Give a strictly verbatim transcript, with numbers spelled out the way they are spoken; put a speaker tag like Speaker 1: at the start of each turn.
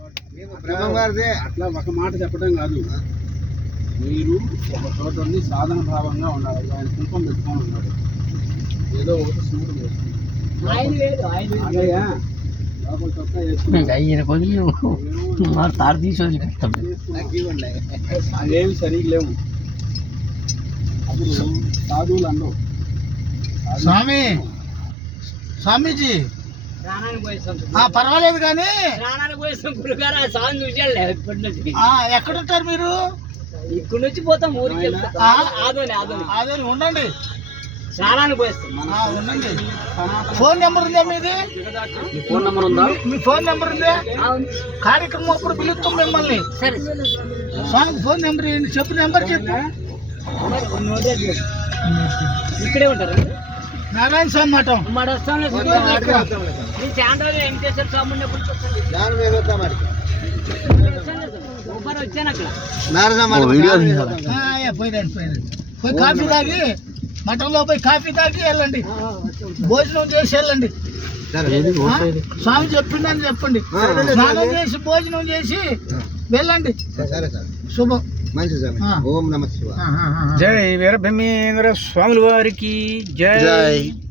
Speaker 1: అట్లా ఒక మాట చెప్పడం కాదు, మీరు ఒక చోట ఉండి సాధన భావంగా ఉండాలి. ఆయన కుంపం పెట్టుకొని ఉన్నాడు, ఏదో ఒకటి సూడు
Speaker 2: తాడు తీసి వదిలిపెడతాం.
Speaker 1: అవేమి సరిగ్గా లేవు. అప్పుడు సాధువులు అందరూ
Speaker 3: స్వామి స్వామీజీ పర్వాలేదు కానీ ఎక్కడుంటారు మీరు?
Speaker 4: ఇక్కడ నుంచి పోతాం ఊరికి.
Speaker 3: అదే ఉండండి,
Speaker 4: స్నానానికి పోయిస్తాం.
Speaker 3: ఉండండి. ఫోన్ నెంబర్ ఉందా మీది?
Speaker 4: ఫోన్ నెంబర్ ఉందా?
Speaker 3: మీ ఫోన్ నెంబర్ ఉందా? కార్యక్రమం అప్పుడు పిలుస్తాం మిమ్మల్ని.
Speaker 4: సరే
Speaker 3: స్వామి ఫోన్ నెంబర్ చెప్పు, నెంబర్ చెప్పు.
Speaker 4: ఇక్కడే ఉంటారు
Speaker 3: నారాయణ స్వామి మఠం.
Speaker 4: మాట వస్తాం. వెంకటేశ్వర స్వామి వచ్చాను అక్కడ.
Speaker 3: పోయినండి పోయినండి పోయి కాఫీ తాగి మఠంలో పోయి కాఫీ తాగి వెళ్ళండి, భోజనం చేసి వెళ్ళండి. స్వామి చెప్పిందని చెప్పండి, స్నానం చేసి భోజనం చేసి వెళ్ళండి. శుభం.
Speaker 1: ఓం నమః శివాయ.
Speaker 2: జై వీరబ్రహ్మేంద్ర స్వాముల వారికి జై.